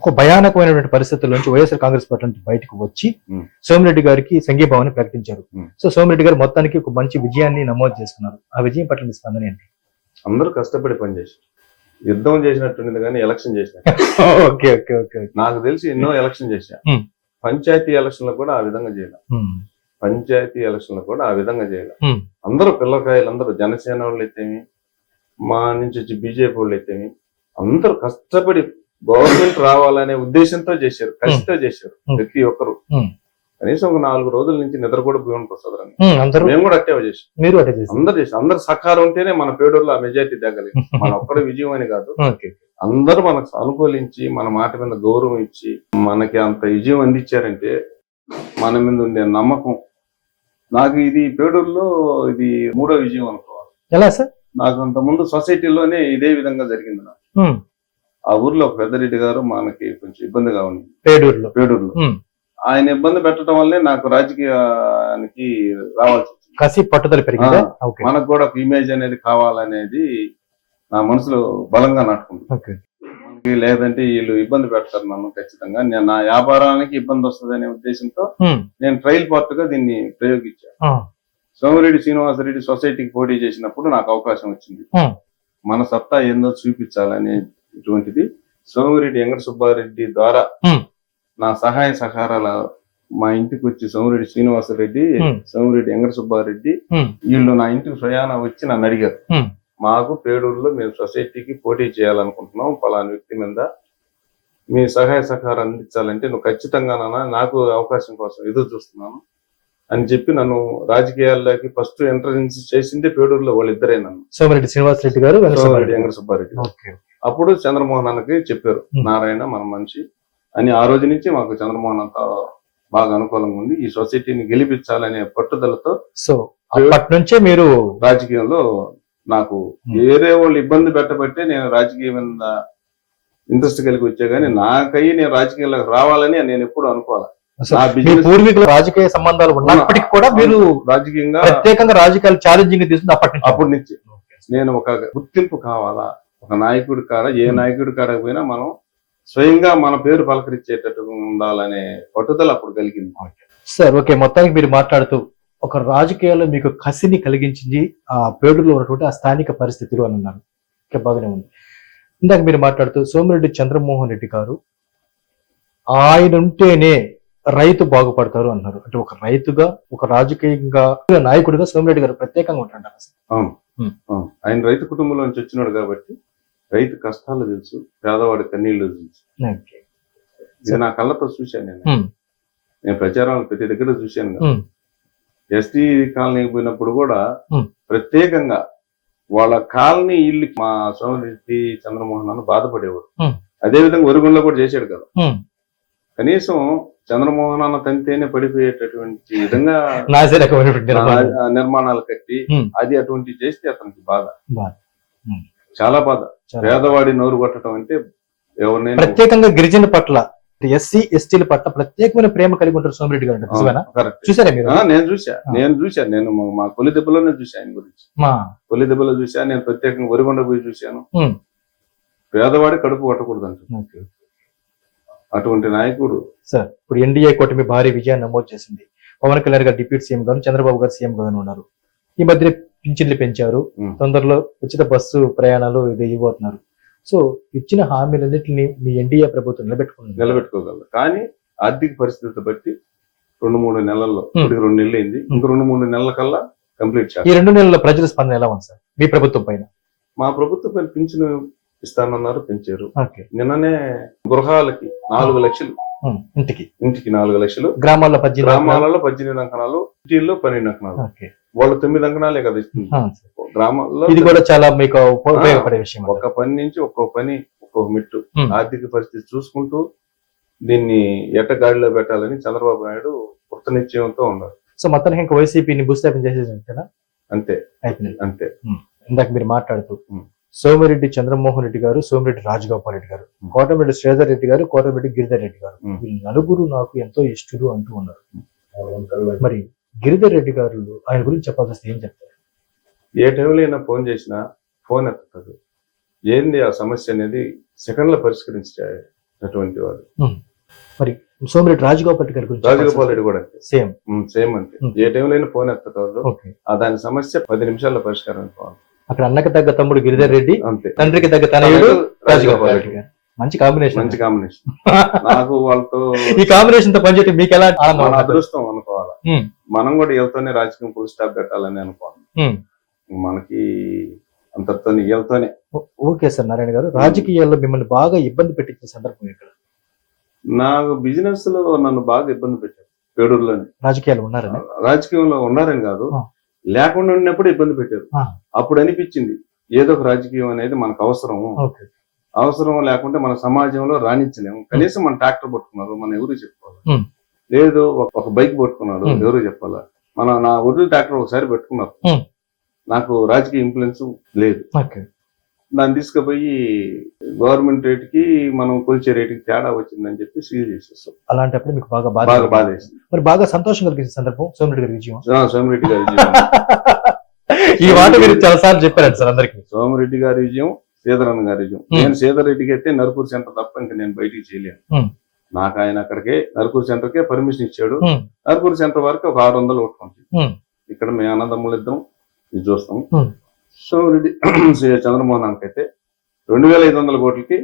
ఒక భయానకమైనటువంటి పరిస్థితుల నుంచి వైఎస్ఆర్ కాంగ్రెస్ పార్టీ నుంచి బయటకు వచ్చి. సోమిరెడ్డి గారికి సంఘీభావాన్ని ప్రకటించారు. సో సోమిరెడ్డి గారు మొత్తానికి ఒక మంచి విజయాన్ని నమోదు చేసుకున్నారు. ఆ విజయం పట్ల మీ స్పందన ఏంటి? అందరూ కష్టపడి పనిచేశారు. యుద్ధం చేసినట్టుండదు కానీ ఎలక్షన్ చేసినట్టు ఓకే ఓకే ఓకే నాకు తెలిసి ఎన్నో ఎలక్షన్ చేశా. పంచాయతీ ఎలక్షన్లు కూడా ఆ విధంగా చేయాలి. పంచాయతీ ఎలక్షన్లు కూడా ఆ విధంగా చేయాలి. అందరూ పిల్లకాయలు అందరూ జనసేన వాళ్ళు అయితేమి మా నుంచి వచ్చి బీజేపీ వాళ్ళు అయితేమి అందరూ కష్టపడి గవర్నమెంట్ రావాలనే ఉద్దేశంతో చేశారు కసితో చేశారు. ప్రతి ఒక్కరు. కనీసం ఒక నాలుగు రోజుల నుంచి నిద్ర కూడా భూమి ప్రసాద్ అందరూ మేము కూడా అట్టే చేసాం మీరు అటే చేశారు. అందరు చేసాం అందరు సహకారం ఉంటేనే మన పేడూరులో ఆ మెజార్టీ తగ్గలేదు. మన ఒక్కడే విజయం అని కాదు అందరూ మనకు అనుకూలించి మన మాట మీద గౌరవం ఇచ్చి మనకి అంత విజయం అందించారంటే మన మీద ఉండే నమ్మకం. నాకు ఇది పేడూరులో ఇది మూడో విజయం అనుకోవాలి. ఎలా సార్? నాకు అంత ముందు సొసైటీలోనే ఇదే విధంగా జరిగింది నాకు. ఆ ఊర్లో ఒక పెద్దరెడ్డి గారు మనకి కొంచెం ఇబ్బందిగా ఉంది. పేడూరులో. పేడూరులో. ఆయన ఇబ్బంది పెట్టడం వల్లే నాకు రాజకీయానికి రావాల్సి వచ్చింది. కసి పట్టుదల పెరిగిందా? మనకు కూడా ఒక ఇమేజ్ అనేది కావాలనేది నా మనసులో బలంగా నాటుకుంది. లేదంటే వీళ్ళు ఇబ్బంది పెడతారు నన్ను ఖచ్చితంగా. నేను నా వ్యాపారానికి ఇబ్బంది వస్తుంది అనే ఉద్దేశంతో. నేను ట్రయల్ పార్ట్గా దీన్ని ప్రయోగించాను. సోమిరెడ్డి శ్రీనివాసరెడ్డి సొసైటీకి పోటీ చేసినప్పుడు నాకు అవకాశం వచ్చింది. మన సత్తా ఏందో చూపించాలనే ఇటువంటిది సోమిరెడ్డి వెంకట సుబ్బారెడ్డి ద్వారా. నా సహాయ సహకారాల మా ఇంటికి వచ్చి సోమిరెడ్డి శ్రీనివాసరెడ్డి. సోమిరెడ్డి వెంకట సుబ్బారెడ్డి. వీళ్ళు నా ఇంటికి స్వయాన వచ్చి నన్ను అడిగారు. మాకు పేడూరులో మేము సొసైటీకి పోటీ చేయాలనుకుంటున్నాం పలానా వ్యక్తి మీద మీ సహాయ సహకారం అందించాలంటే నువ్వు ఖచ్చితంగా నాన్న నాకు అవకాశం కోసం ఎదురు చూస్తున్నాను అని చెప్పి నన్ను రాజకీయాల్లోకి ఫస్ట్ ఎంట్రన్స్ చేసిందే పేడూరులో వాళ్ళిద్దరే నన్ను సోమిరెడ్డి శ్రీనివాస్ రెడ్డి గారు సోమిరెడ్డి వెంకట సుబ్బారెడ్డి అప్పుడు చంద్రమోహన్ అన్నకి చెప్పారు. నారాయణ మన మనిషి అని. ఆ రోజు నుంచి మాకు చంద్రమోహన్ అంతా బాగా అనుకూలంగా ఉంది. ఈ సొసైటీని గెలిపించాలనే పట్టుదలతో సో అప్పటి నుంచే మీరు రాజకీయంలో నాకు. వేరే వాళ్ళు ఇబ్బంది పెట్టబట్టే నేను రాజకీయం మీద ఇంట్రెస్ట్ కలిగి వచ్చా కానీ నాకై నేను రాజకీయాలకు రావాలని నేను ఎప్పుడు అనుకోవాలి. పూర్వీకుల రాజకీయ సంబంధాలు ఉన్నప్పటికీ కూడా మీరు రాజకీయంగా ప్రత్యేకంగా రాజకీయాలు ఛాలెంజింగ్ తీసుకుని అప్పటి నుంచి. అప్పటి నుంచి నేను ఒక గుర్తింపు కావాలా? ఒక నాయకుడి కాడ ఏ. నాయకుడి కాడ పోయినా మనం స్వయంగా మన పేరు పలకరించేటట్టు ఉండాలనే పట్టుదల అప్పుడు కలిగింది. Sir okay. మొత్తానికి మీరు మాట్లాడుతూ ఒక రాజకీయాల్లో మీకు కసిని కలిగించింది ఆ పేడులో ఉన్నటువంటి ఆ స్థానిక పరిస్థితులు అని అన్నారు. ఓకే బాగానే ఉంది. ఇందాక మీరు మాట్లాడుతూ సోమిరెడ్డి చంద్రమోహన్ రెడ్డి గారు ఆయన ఉంటేనే రైతు బాగుపడతారు అన్నారు. అంటే ఒక రైతుగా ఒక రాజకీయంగా నాయకుడిగా సోమిరెడ్డి గారు ప్రత్యేకంగా. అవును. ఆయన రైతు కుటుంబంలో నుంచి వచ్చినాడు కాబట్టి రైతు కష్టాలు తెలుసు పేదవాడి కన్నీళ్ళు తెలుసు. ఇది నా కళ్ళతో చూశాను నేను. నేను ప్రచారం ప్రతి దగ్గర చూశాను. ఎస్టీ కాలనీకి పోయినప్పుడు కూడా. ప్రత్యేకంగా వాళ్ళ కాలనీ ఇల్లు మా సోమిరెడ్డి చంద్రమోహన్ అన్న బాధపడేవారు. అదే విధంగా ఒరుగుంలో కూడా చేశాడు కదా. కనీసం చంద్రమోహన్ అన్న తంతేనే పడిపోయేటటువంటి విధంగా నిర్మాణాలు కట్టి. అది అటువంటి చేస్తే అతనికి బాధ. చాలా బాధ. పేదవాడి నోరు కొట్టడం అంటే ఎవరినైనా ప్రత్యేకంగా గిరిజన పట్ల ఎస్సీ ఎస్టీల పట్ల ప్రత్యేకమైన ప్రేమ కలిగి ఉంటారు సోమిరెడ్డి గారు చూసారా మీరు? నేను చూసా. నేను చూసా నేను మా- కొలి దెబ్బలోనే చూసా ఆయన గురించి. మా. కొలి దెబ్బలో చూసా నేను ప్రత్యేకంగా వరిగొండ పోయి చూశాను. పేదవాడి కడుపు కొట్టకూడదు అంట. అటువంటి నాయకుడు. సార్ ఇప్పుడు ఎన్డీఏ కూటమి భారీ విజయాన్ని నమోదు చేసింది. పవన్ కళ్యాణ్ గారు డిప్యూటీ సీఎం గారు చంద్రబాబు గారు సీఎం గారు ఉన్నారు. ఈ మధ్య పింఛన్లు పెంచారు. తొందరలో ఉచిత బస్సు ప్రయాణాలు ఇది ఇవ్వబోతున్నారు సో ఇచ్చిన హామీలన్నింటినీ మీ ఎన్డీఏ ప్రభుత్వం నిలబెట్టుకుంది. నిలబెట్టుకోగలరు కానీ ఆర్థిక పరిస్థితి బట్టి రెండు మూడు నెలల్లో. ఇప్పటికి రెండు నెలలు అయింది. ఇంక రెండు మూడు నెలల కల్లా కంప్లీట్ ఈ చేస్తారు రెండు నెలల ప్రజల స్పందన ఎలా ఉంది సార్? మీ ప్రభుత్వం పైన? మా ప్రభుత్వం పైన పింఛను ఇస్తానన్నారు పెంచారు. నిన్ననే గృహాలకి నాలుగు లక్షలు. ఇంటికి? ఇంటికి నాలుగు లక్షలు. గ్రామాల్లో పద్దెనిమిది గ్రామాలలో పద్దెనిమిది అంకణాలు సిటీల్లో పన్నెండు అంకణాలు. వాళ్ళు తొమ్మిది అంకణాలే కదా ఇస్తుంది. గ్రామాల్లో ఇది కూడా చాలా మీకు ఉప- ఉపయోగపడే విషయం. ఒక పని నుంచి ఒక్కో పని ఒక్కో మెట్టు. ఆర్థిక పరిస్థితి చూసుకుంటూ దీన్ని ఎట్టగాడిలో పెట్టాలని చంద్రబాబు నాయుడు కృత నిశ్చయంతో ఉన్నారు. సో మొత్తానికి ఇంకా వైసీపీని భూస్థాపన చేసేదంటేనా అంతే. అయిపోయింది. అంతే. ఇందాక మీరు మాట్లాడుతూ. సోమిరెడ్డి చంద్రమోహన్ రెడ్డి గారు సోమిరెడ్డి రాజగోపాల్ రెడ్డి గారు. కోటమిరెడ్డి శ్రీధర్ రెడ్డి గారు కోటమిరెడ్డి గిరిధర్ రెడ్డి గారు. వీళ్ళు నలుగురు నాకు ఎంతో ఇష్టలు అంటూ ఉన్నారు. మరి గిరిధర్ రెడ్డి గారు ఆయన గురించి చెప్పాల్సి వస్తే ఏం చెప్తారు? ఏ టైంలో అయినా ఫోన్ చేసినా ఫోన్ ఎత్తదు. ఏంది ఆ సమస్య అనేది సెకండ్లో పరిష్కరించే అటువంటి వాడు మరి సోమిరెడ్డి రాజగోపాల్ గారి గురించి రాజగోపాల్ రెడ్డి కూడా అంతే. సేమ్ సేమ్ అంతే. ఏ టైంలో అయినా ఫోన్ ఎత్తేవాళ్ళు ఓకే ఆ దాని సమస్య పది నిమిషాల్లో పరిష్కారం అయిపోవాలి. అక్కడ అన్నకి తగ్గ తమ్ముడు గిరిధర్ రెడ్డి అంతే. తండ్రికి తగ్గ తనయుడు రాజగోపాల్ రాజగోపాల్ రెడ్డి గారు. మంచి కాంబినేషన్ మంచి కాంబినేషన్ నాకు వాళ్ళతో ఈ కాంబినేషన్తో పనిచేయడం మీకు ఎలా ఆనందం మన? అదృష్టం అనుకోవాలి. మనం కూడా వీళ్ళతోనే రాజకీయం ఫుల్ స్టాప్ పెట్టాలని అనుకోవాలి. మనకి అంతటితో వీళ్ళతోనే ఓకే సార్ నారాయణ గారు. రాజకీయాల్లో మిమ్మల్ని బాగా ఇబ్బంది పెట్టించిన సందర్భం ఇక్కడ. నాకు బిజినెస్లో నన్ను బాగా ఇబ్బంది పెట్టారు పేడూరులోని. రాజకీయాలు ఉన్నారని రాజకీయంలో ఉన్నారని కాదు. లేకుండా ఉన్నప్పుడు ఇబ్బంది పెట్టారు. అప్పుడు అనిపించింది ఏదో ఒక రాజకీయం అనేది మనకు అవసరం అవసరం లేకుంటే మన సమాజంలో రాణించలేము. కనీసం మన ట్రాక్టర్ పట్టుకున్నారు మనం ఎవరు చెప్పుకోవాలి. లేదు ఒక- బైక్ పట్టుకున్నాడు. ఎవరు చెప్పాలా? మన నా ఒడ్లు ట్రాక్టర్ ఒకసారి పెట్టుకున్నారు. నాకు రాజకీయ ఇన్ఫ్లుయెన్స్ లేదు. దాన్ని తీసుకుపోయి గవర్నమెంట్ రేట్కి మనం కొలిచే రేటుకి తేడా వచ్చిందని చెప్పి సీల్ చేసేస్తాం అలాంటప్పుడు మీకు బాగా బాగా బాధ మరి బాగా సంతోషం కలిగించిన సందర్భం? సోమిరెడ్డి గారి విజయం. సోమిరెడ్డి గారి విజయం. ఈ మాట మీరు చాలా సార్లు చెప్పారండి సార్ అందరికి. సోమిరెడ్డి గారి విజయం. సీతారామన్ గారి. నేను సీతారెడ్డికి అయితే నరుకూరు సెంటర్ తప్ప ఇంకా నేను బయటికి చేయలేను. నాకు ఆయన అక్కడికే నరుకూరు సెంటర్ కే పర్మిషన్ ఇచ్చాడు ఉం. నరుకూరు సెంటర్ వరకు ఒక ఆరు వందలు కొట్టుకుంటాం. ఇక్కడ మేము అన్నదమ్ములు ఇద్దరం ఇది చూస్తాం ఉం. సోమిరెడ్డి శ్రీ చంద్రమోహన్ అయితే రెండు వేల ఐదు వందల కోట్లకి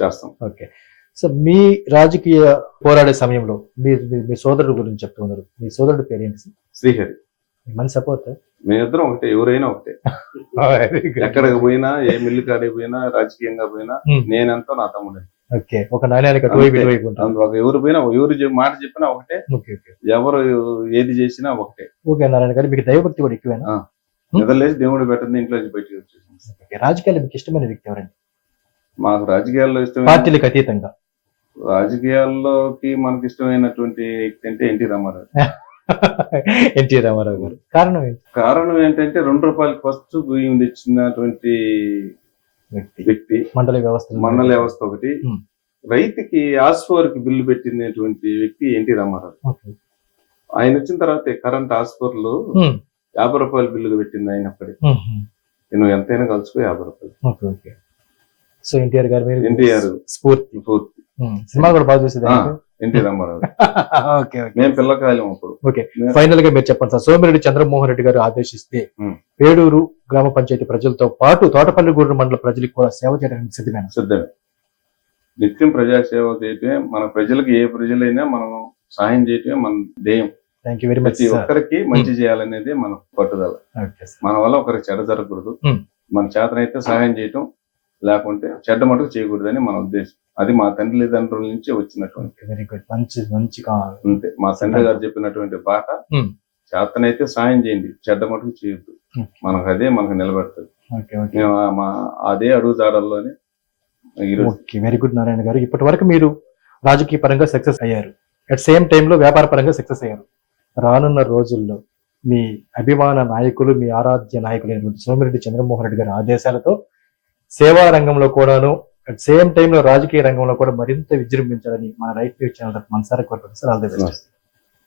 చేస్తాం ఓకే సో మీ రాజకీయ పోరాడే సమయంలో మీరు మీ- మీ సోదరుడు గురించి చెప్తూ ఉన్నారు మీ సోదరుడు పేరు ఏంటి? శ్రీహరి మీ మన సపోర్ట్ మేమిద్దరం ఒకటే ఎవరైనా ఒకటే. ఎక్కడికి పోయినా ఏ మిల్లు కాడికి పోయినా రాజకీయంగా పోయినా Hmm. నేనంతా నా తమ్ముడే. ఓకే ఒక అందులో ఎవరు పోయినా ఎవరు మాట చెప్పినా ఒకటే. ఎవరు ఏది చేసినా ఒకటే. ఓకే నారాయణ గారు మీకు దైవభక్తి కూడా ఎక్కువేనా? Hmm. నిద్రలేసి దేవుడు పెట్టింది ఇంట్లో బయటికి వచ్చేసాం. ఓకే. రాజకీయాల్లో మీకు ఇష్టమైన వ్యక్తి ఎవరండి? మాకు రాజకీయాల్లో ఇష్టమైన పార్టీలకు అతీతంగా. రాజకీయాల్లోకి మనకి ఇష్టమైనటువంటి వ్యక్తి అంటే ఎన్టీ రామారావు. ఎన్టీ రామారావు గారు. కారణం ఏంటి? కారణం ఏంటంటే రెండు రూపాయలకి ఫస్ట్ బియ్యం తెచ్చినటువంటి వ్యక్తి. మండల వ్యవస్థ. మండల వ్యవస్థ ఒకటి. రైతుకి ఆస్ఫోర్కి బిల్లు పెట్టినటువంటి వ్యక్తి ఎన్టీ రామారావు. ఆయన వచ్చిన తర్వాత కరెంట్ ఆస్ఫోర్లు. యాభై రూపాయల బిల్లుగా పెట్టింది ఆయన అక్కడి. నువ్వు ఎంతైనా కలుసుకో యాభై రూపాయలు. సో ఎన్టీఆర్ గారు ఎన్టీఆర్ స్ఫూర్తి. సినిమా కూడా బాగా చూసేది. ఎన్టీ రామారావు. Okay okay. మేము పిల్లకాయలం అప్పుడు. ఓకే. ఫైనల్గా మీరు చెప్పండి సార్. సోమిరెడ్డి చంద్రమోహన్ రెడ్డి గారు ఆదేశిస్తే Hmm. పేడూరు గ్రామ పంచాయతీ ప్రజలతో పాటు తోటపల్లిగూడెం మండల ప్రజలకు కూడా సేవ చేయడానికి సిద్ధమైన? సిద్ధమే. నిత్యం ప్రజాసేవ చేయటమే మన ప్రజలకు ఏ ప్రజలైనా మనం సహాయం చేయటమే మన ధ్యేయం. థ్యాంక్ యూ వెరీ మచ్ ప్రతి ఒక్కరికి మంచి చేయాలనేది మన పట్టుదల. మన వల్ల ఒకరికి చెడ్డ జరగకూడదు. Hmm. మన చేతనైతే సహాయం చేయటం లేకుంటే చెడ్డ మటుకు చేయకూడదని మన ఉద్దేశం. అది మా తల్లిదండ్రుల నుంచి వచ్చినటువంటి వెరీ గుడ్ మంచి మంచి అంతే. మా తండ్రి గారు చెప్పినటువంటి బాట Hmm. చేతనైతే సహాయం చేయండి. చెడ్డ మటుకు చేయొద్దు. Hmm. మనకు అదే మనకు నిలబెడుతుంది. మేము మా అదే అడుగు జాడల్లోనే okay very good Narayana garu. ఇప్పటి వరకు మీరు రాజకీయ పరంగా సక్సెస్ అయ్యారు. అట్ సేమ్ టైంలో వ్యాపార పరంగా సక్సెస్ అయ్యారు. రానున్న రోజుల్లో మీ అభిమాన నాయకులు మీ ఆరాధ్య నాయకులైనటువంటి సోమిరెడ్డి చంద్రమోహన్ రెడ్డి గారి ఆదేశాలతో సేవా రంగంలో కూడాను అట్ సేమ్ టైంలో రాజకీయ రంగంలో కూడా మరింత విజృంభించాలని మన రైట్ న్యూస్ ఛానల్ మనసారి కోరుకుంటున్నాను సార్ ఆల్ ది బెస్ట్